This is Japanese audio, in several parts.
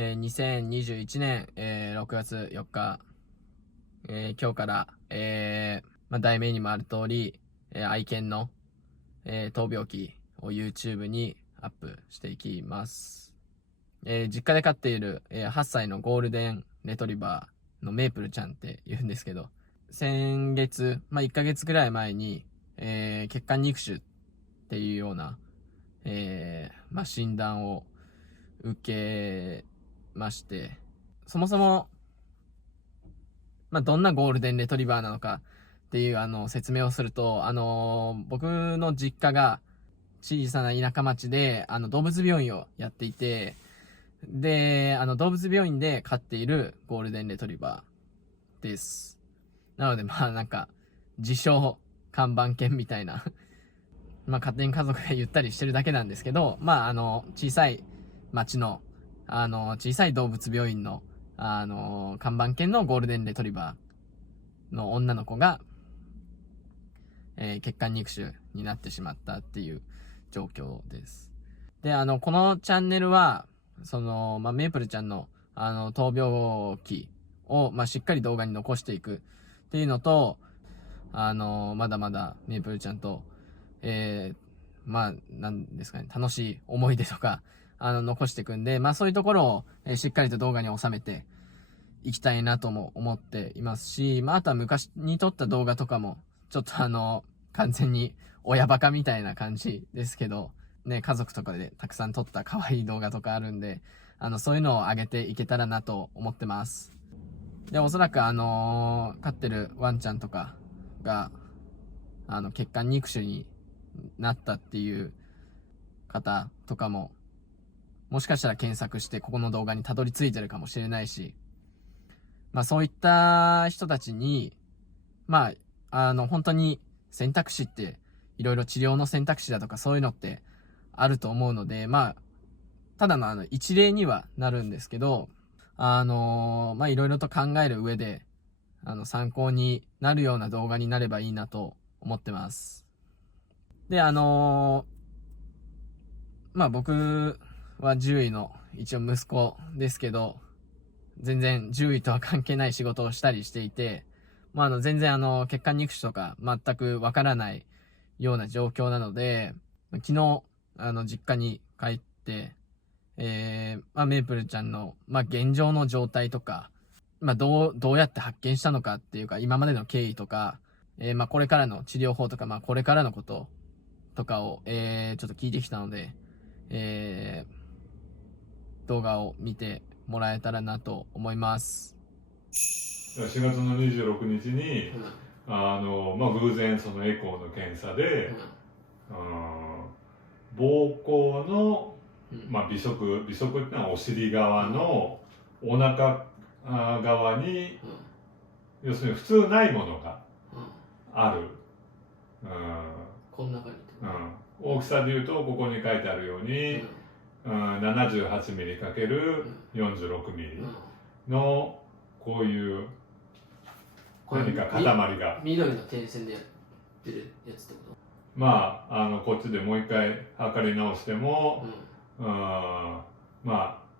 2021年、6月4日、今日から、題名にもある通り、愛犬の、闘病記を YouTube にアップしていきます。実家で飼っている、8歳のゴールデンレトリバーのメープルちゃんって言うんですけど、先月、1ヶ月くらい前に、血管肉腫っていうような、診断を受けまして、そもそも、どんなゴールデンレトリバーなのかっていう説明をすると、僕の実家が小さな田舎町で動物病院をやっていて、で、動物病院で飼っているゴールデンレトリバーです。なので自称看板犬みたいな勝手に家族で言ったりしてるだけなんですけど、小さい町の小さい動物病院の看板犬のゴールデンレトリバーの女の子が、血管肉腫になってしまったっていう状況です。で、このチャンネルは、メープルちゃんの、闘病記を、しっかり動画に残していくっていうのと、まだまだメープルちゃんと、なんですかね、楽しい思い出とか、残していくんで、そういうところを、しっかりと動画に収めていきたいなとも思っていますし、あとは昔に撮った動画とかも、ちょっと完全に親バカみたいな感じですけど、ね、家族とかでたくさん撮った可愛い動画とかあるんで、そういうのを上げていけたらなと思ってます。で、おそらく飼ってるワンちゃんとかが、血管肉腫になったっていう方とかも、もしかしたら検索してここの動画にたどり着いてるかもしれないし、そういった人たちに、本当に選択肢っていろいろ治療の選択肢だとかそういうのってあると思うので、ただの一例にはなるんですけど、いろいろと考える上で、参考になるような動画になればいいなと思ってます。で、僕は獣医の一応息子ですけど、全然獣医とは関係ない仕事をしたりしていて、全然血管肉腫とか全くわからないような状況なので、昨日、実家に帰って、メープルちゃんの、現状の状態とか、どうやって発見したのかっていうか、今までの経緯とか、これからの治療法とか、これからのこととかを、ちょっと聞いてきたので、動画を見てもらえたらなと思います。4月の26日に、偶然そのエコーの検査で、膀胱の、微足っていうのはお尻側のお腹側に、要するに普通ないものがある、この中に、大きさでいうとここに書いてあるように、78ミリ ×46 ミリのこういう何か塊が緑の点線でやってるやつってこと？こっちでもう一回測り直しても、4、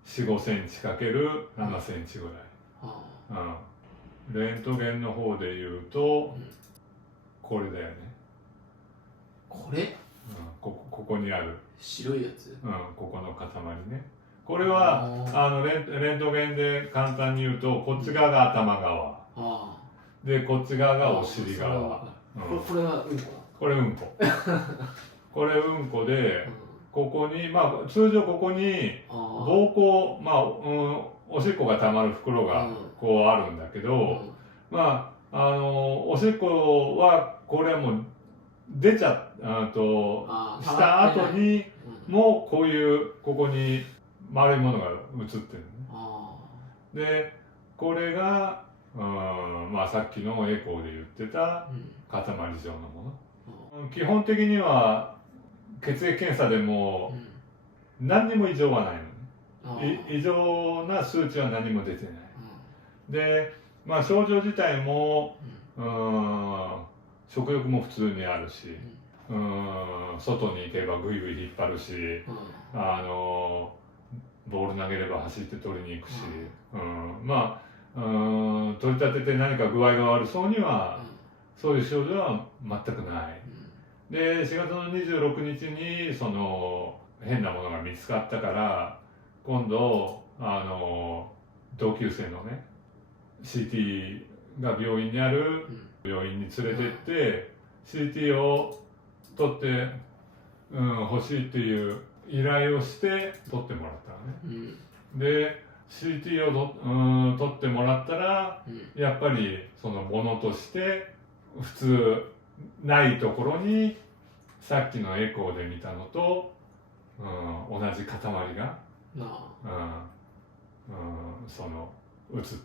5センチ ×7 センチぐらい、レントゲンの方でいうと、これだよね。これ？ここにある白いやつ？ここの塊ね。これはレントゲンで簡単に言うと、こっち側が頭側で、こっち側がお尻側。これはうんこ？これうんこ。これうんこで、ここに通常ここに膀胱、おしっこがたまる袋がこうあるんだけど、おしっこはこれはもう出ちゃした後にもこういうここに丸いものが映ってるね。でこれがさっきのエコーで言ってた塊状のもの。基本的には血液検査でも何にも異常はないのね。異常な数値は何も出てない。で、症状自体も食欲も普通にあるし、外に行けばぐいぐい引っ張るし、ボール投げれば走って取りに行くし、まあ取り立てて何か具合が悪そうには、そういう症状は全くない。で4月の26日にその変なものが見つかったから、今度同級生のね CT が病院にある病院に連れてって、CT を取って欲しいっていう依頼をして取ってもらったのね。で CT を取ってもらったら、やっぱりそのものとして普通ないところにさっきのエコーで見たのと、同じ塊が、その映って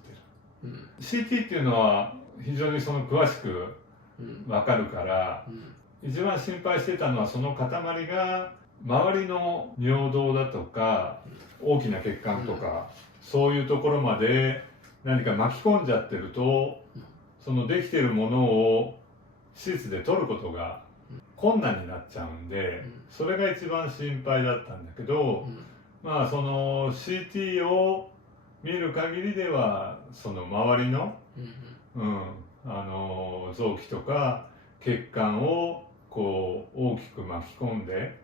る。CT っていうのは非常にその詳しく分かるから、一番心配してたのはその塊が周りの尿道だとか大きな血管とか、そういうところまで何か巻き込んじゃってると、そのできてるものを手術で取ることが困難になっちゃうんで、それが一番心配だったんだけど、まあその CT を見る限りではその周りの、臓器とか血管をこう大きく巻き込んで、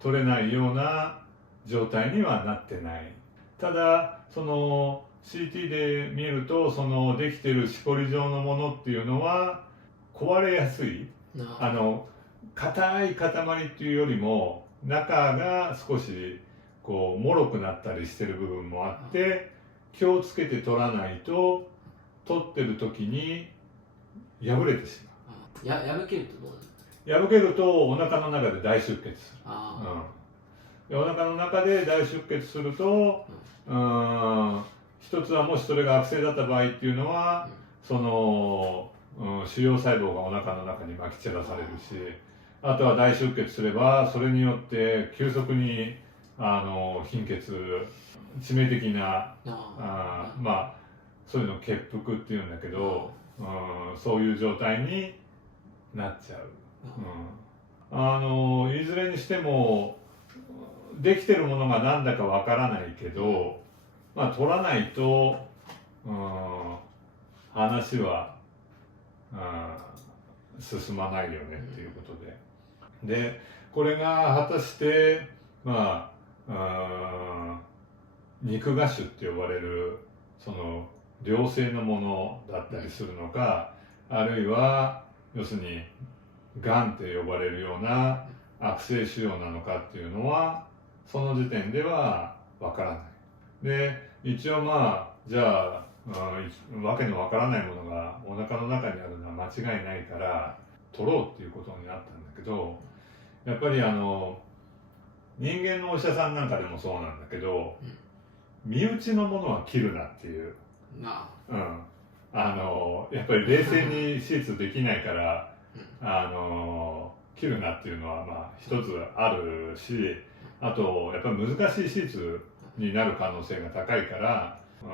取れないような状態にはなってない。ただその CT で見ると、そのできてるしこり状のものっていうのは壊れやすい、硬い塊っていうよりも中が少しこう脆くなったりしてる部分もあって、気をつけて取らないと取ってる時に破れてしまう。破けるとどうなる？破けるとお腹の中で大出血する。でお腹の中で大出血すると、一つはもしそれが悪性だった場合っていうのは、その、腫瘍細胞がお腹の中にまき散らされるし、あとは大出血すればそれによって急速に貧血、致命的なまあそういうのを結腹っていうんだけど、そういう状態になっちゃう。いずれにしてもできてるものが何だかわからないけど、まあ取らないと話は進まないよねっていうことで。でこれが果たしてまあ肉芽腫って呼ばれるその良性のものだったりするのか、あるいは要するにがんって呼ばれるような悪性腫瘍なのかっていうのはその時点ではわからない。で一応まあじゃあ、わけのわからないものがお腹の中にあるのは間違いないから取ろうっていうことになったんだけど、やっぱり人間のお医者さんなんかでもそうなんだけど、身内のものは切るなっていう、やっぱり冷静に手術できないから切るなっていうのはまあ一つあるし、あとやっぱり難しい手術になる可能性が高いから、や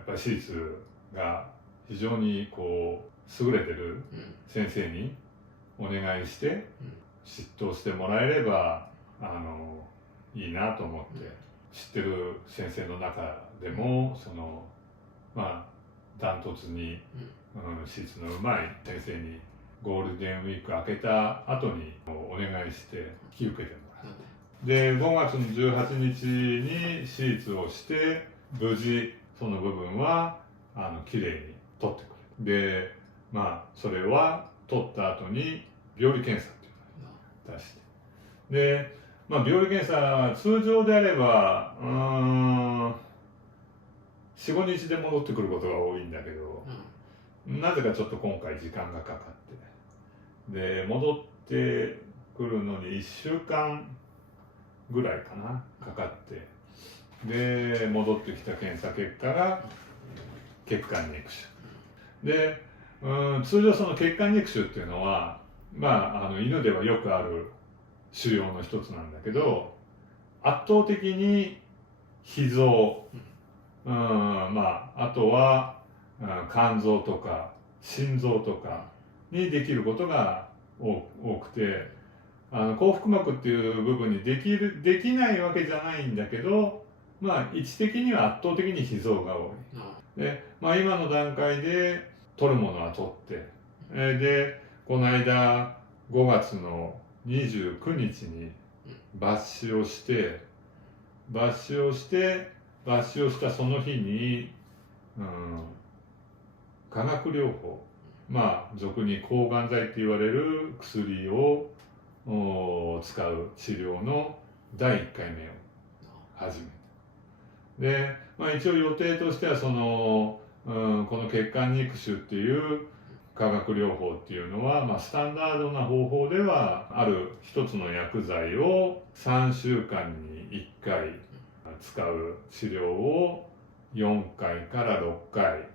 っぱり手術が非常にこう優れてる先生にお願いして執刀してもらえればいいなと思って、知ってる先生の中でもそのまあダントツに、手術のうまい先生にゴールデンウィーク明けた後にお願いして引き受けてもらう。で5月の18日に手術をして無事その部分はきれいに取ってくれる。でまあそれは取った後に病理検査っていうのを出して、でまあ病理検査通常であれば45日で戻ってくることが多いんだけど、なぜかちょっと今回時間がかかって、で戻ってくるのに1週間ぐらいかなかかって、で戻ってきた検査結果が血管肉腫で、通常その血管肉腫っていうのはまあ犬ではよくある腫瘍の一つなんだけど、圧倒的に脾臓、まああとは肝臓とか心臓とかにできることが多くて、後腹膜っていう部分にできないわけじゃないんだけど、まあ位置的には圧倒的に脾臓が多い。で、まあ、今の段階で取るものは取って、でこの間5月の29日に抜歯をしてしたその日に、化学療法、まあ俗に抗がん剤って言われる薬を使う治療の第1回目を始めた。で、まあ、一応予定としてはこの血管肉腫っていう化学療法っていうのは、まあ、スタンダードな方法ではある一つの薬剤を3週間に1回使う治療を4回から6回、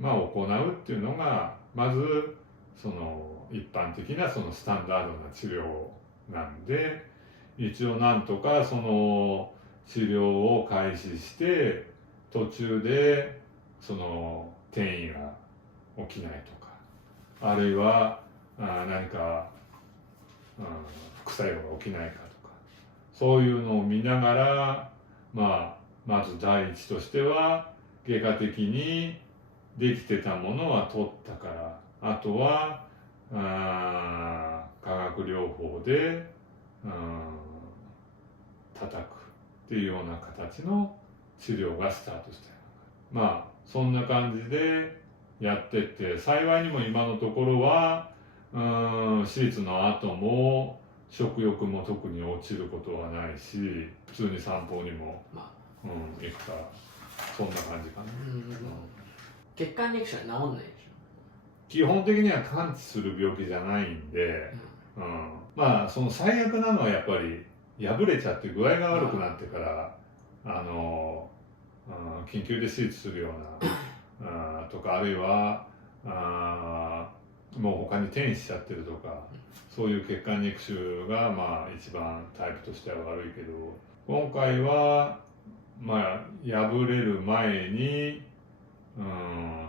まあ、行うっていうのがまず一般的なスタンダードな治療なんで、一応なんとか治療を開始して途中で転移が起きないとか、あるいは何か、副作用が起きないかとか、そういうのを見ながら、まず第一としては外科的にできてたものは取ったから、あとは化学療法で叩くっていうような形の治療がスタートした。まあそんな感じでやってって、幸いにも今のところは手術の後も食欲も特に落ちることはないし、普通に散歩にも、行くから、そんな感じかな。血管肉腫は治んないでしょ。基本的には完治する病気じゃないんで、まあ最悪なのはやっぱり破れちゃって具合が悪くなってから緊急で手術するようなとか、あるいはもう他に転移しちゃってるとか、そういう血管肉腫がまあ一番タイプとしては悪いけど、今回はまあ破れる前に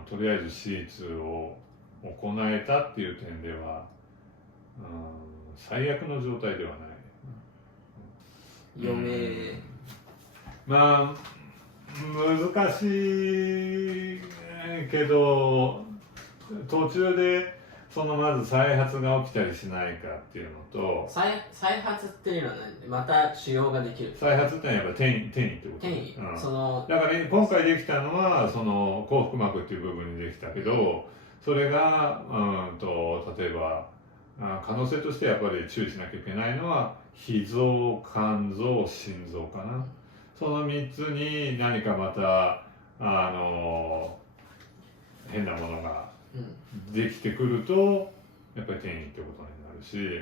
とりあえず手術を行えたっていう点では最悪の状態ではない。まあ難しいけど、途中でまず再発が起きたりしないかっていうのと、再発っていうのは何？また腫瘍ができる。再発ってのはやっぱ転移ってこと。転移、だから、ね、今回できたのは後腹膜っていう部分にできたけど、それが例えば可能性としてやっぱり注意しなきゃいけないのは脾臓、肝臓、心臓かな。その3つに何かまた変なものができてくるとやっぱり転移ってことになるし、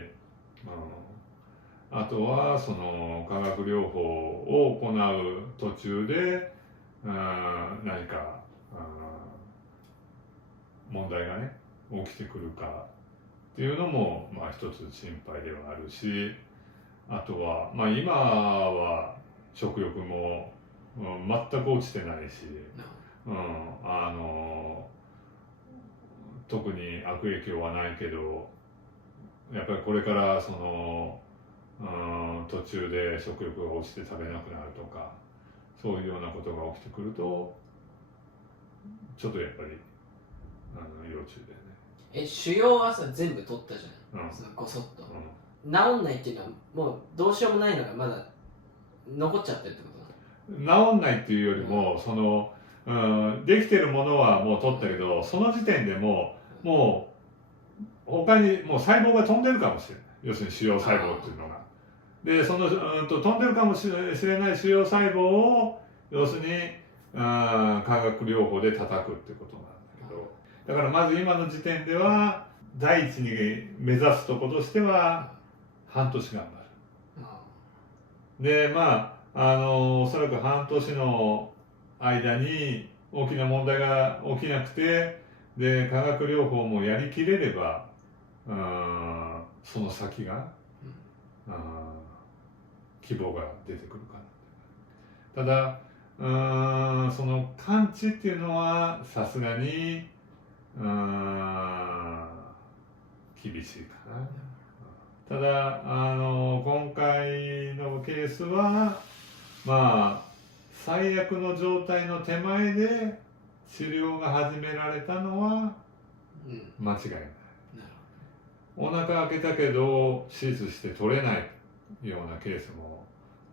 あとは化学療法を行う途中で何か問題がね起きてくるかっていうのもまあ一つ心配ではあるし、あとはまあ今は食欲も、全く落ちてないし、特に悪影響はないけど、やっぱりこれから途中で食欲が落ちて食べなくなるとか、そういうようなことが起きてくるとちょっとやっぱり要注意だよね。腫瘍はさ全部取ったじゃん、ごそっと、治んないっていうのはもうどうしようもないのがまだ残っちゃってるってこと？治んないっていうよりもできてるものはもう取ったけど、その時点でもう他にもう細胞が飛んでるかもしれない。要するに腫瘍細胞っていうのが。で飛んでるかもしれない腫瘍細胞を要するに化学療法で叩くってことなんだけど、だからまず今の時点では第一に目指すところとしては半年頑張る。でおそらく半年の間に大きな問題が起きなくて、で化学療法もやりきれればその先が希望が出てくるかな。ただ完治っていうのはさすがに厳しいかな。ただ今回のケースはまあ最悪の状態の手前で治療が始められたのは間違いない。お腹開けたけど手術して取れないようなケースも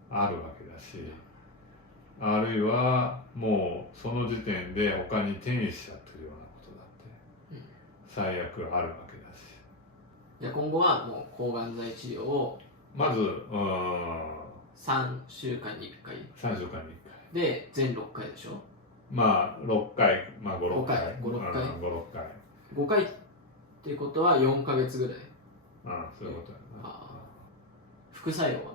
あるわけだし、あるいはもうその時点で他に転移しちゃってるようなことだって最悪あるわけだし。じゃあ今後はもう抗がん剤治療をまず3週間に1回3週間に1回で全6回でしょ。まあ6回、まあ5、6回5、6回5、6回5回っていうことは4ヶ月ぐらい。そういうことやな。副作用は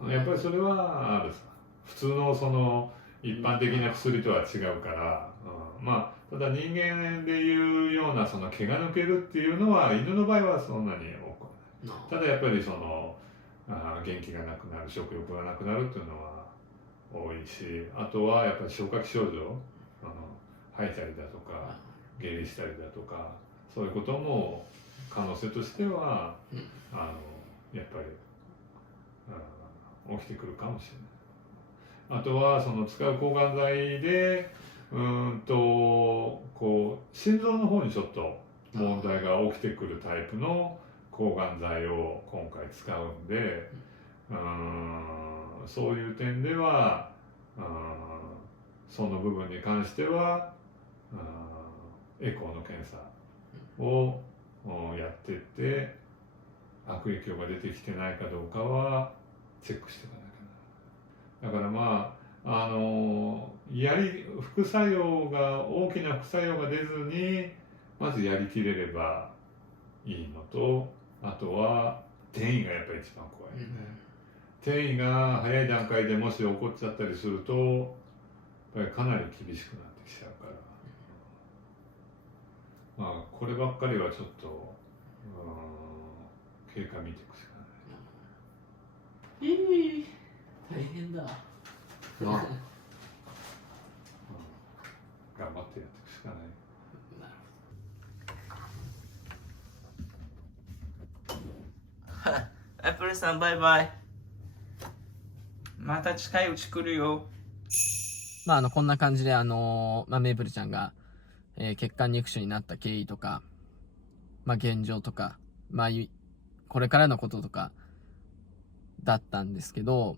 あんの？やっぱりそれはあるさ。普通のその一般的な薬とは違うから、まあただ人間でいうようなその毛が抜けるっていうのは犬の場合はそんなに多くない。ただやっぱりその元気がなくなる、食欲がなくなるっていうのは多いし、あとはやっぱり消化器症状、吐いたりだとか下痢したりだとか、そういうことも可能性としては、やっぱり、起きてくるかもしれない。あとはその使う抗がん剤でこう心臓の方にちょっと問題が起きてくるタイプの抗がん剤を今回使うんで、そういう点ではその部分に関してはエコーの検査をやってって悪影響が出てきてないかどうかはチェックしていかなきゃな。だからまあ副作用が大きな副作用が出ずにまずやりきれればいいのと、あとは転移がやっぱり一番怖いよね。転移が早い段階でもし起こっちゃったりするとやっぱりかなり厳しくなってきちゃうから、まあこればっかりはちょっと経過見ていくしかない。大変だ。頑張ってやっていくしかない。アップルさんバイバイ。また近いうち来るよ。まあこんな感じでメープルちゃんが、血管肉腫になった経緯とか、現状とか、これからのこととかだったんですけど、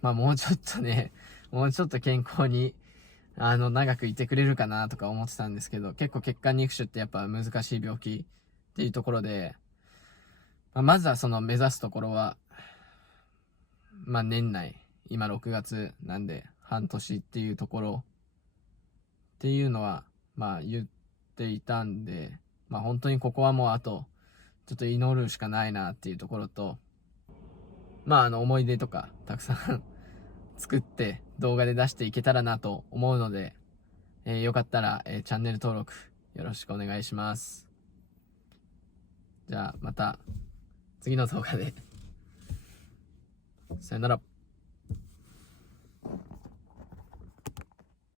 もうちょっとね、もうちょっと健康に長くいてくれるかなとか思ってたんですけど、結構血管肉腫ってやっぱ難しい病気っていうところで、まずはその目指すところは年内、今6月なんで半年っていうところっていうのは言っていたんで、本当にここはもうあとちょっと祈るしかないなっていうところと、思い出とかたくさん作って動画で出していけたらなと思うので、よかったら、チャンネル登録よろしくお願いします。じゃあまた次の動画で。さよなら。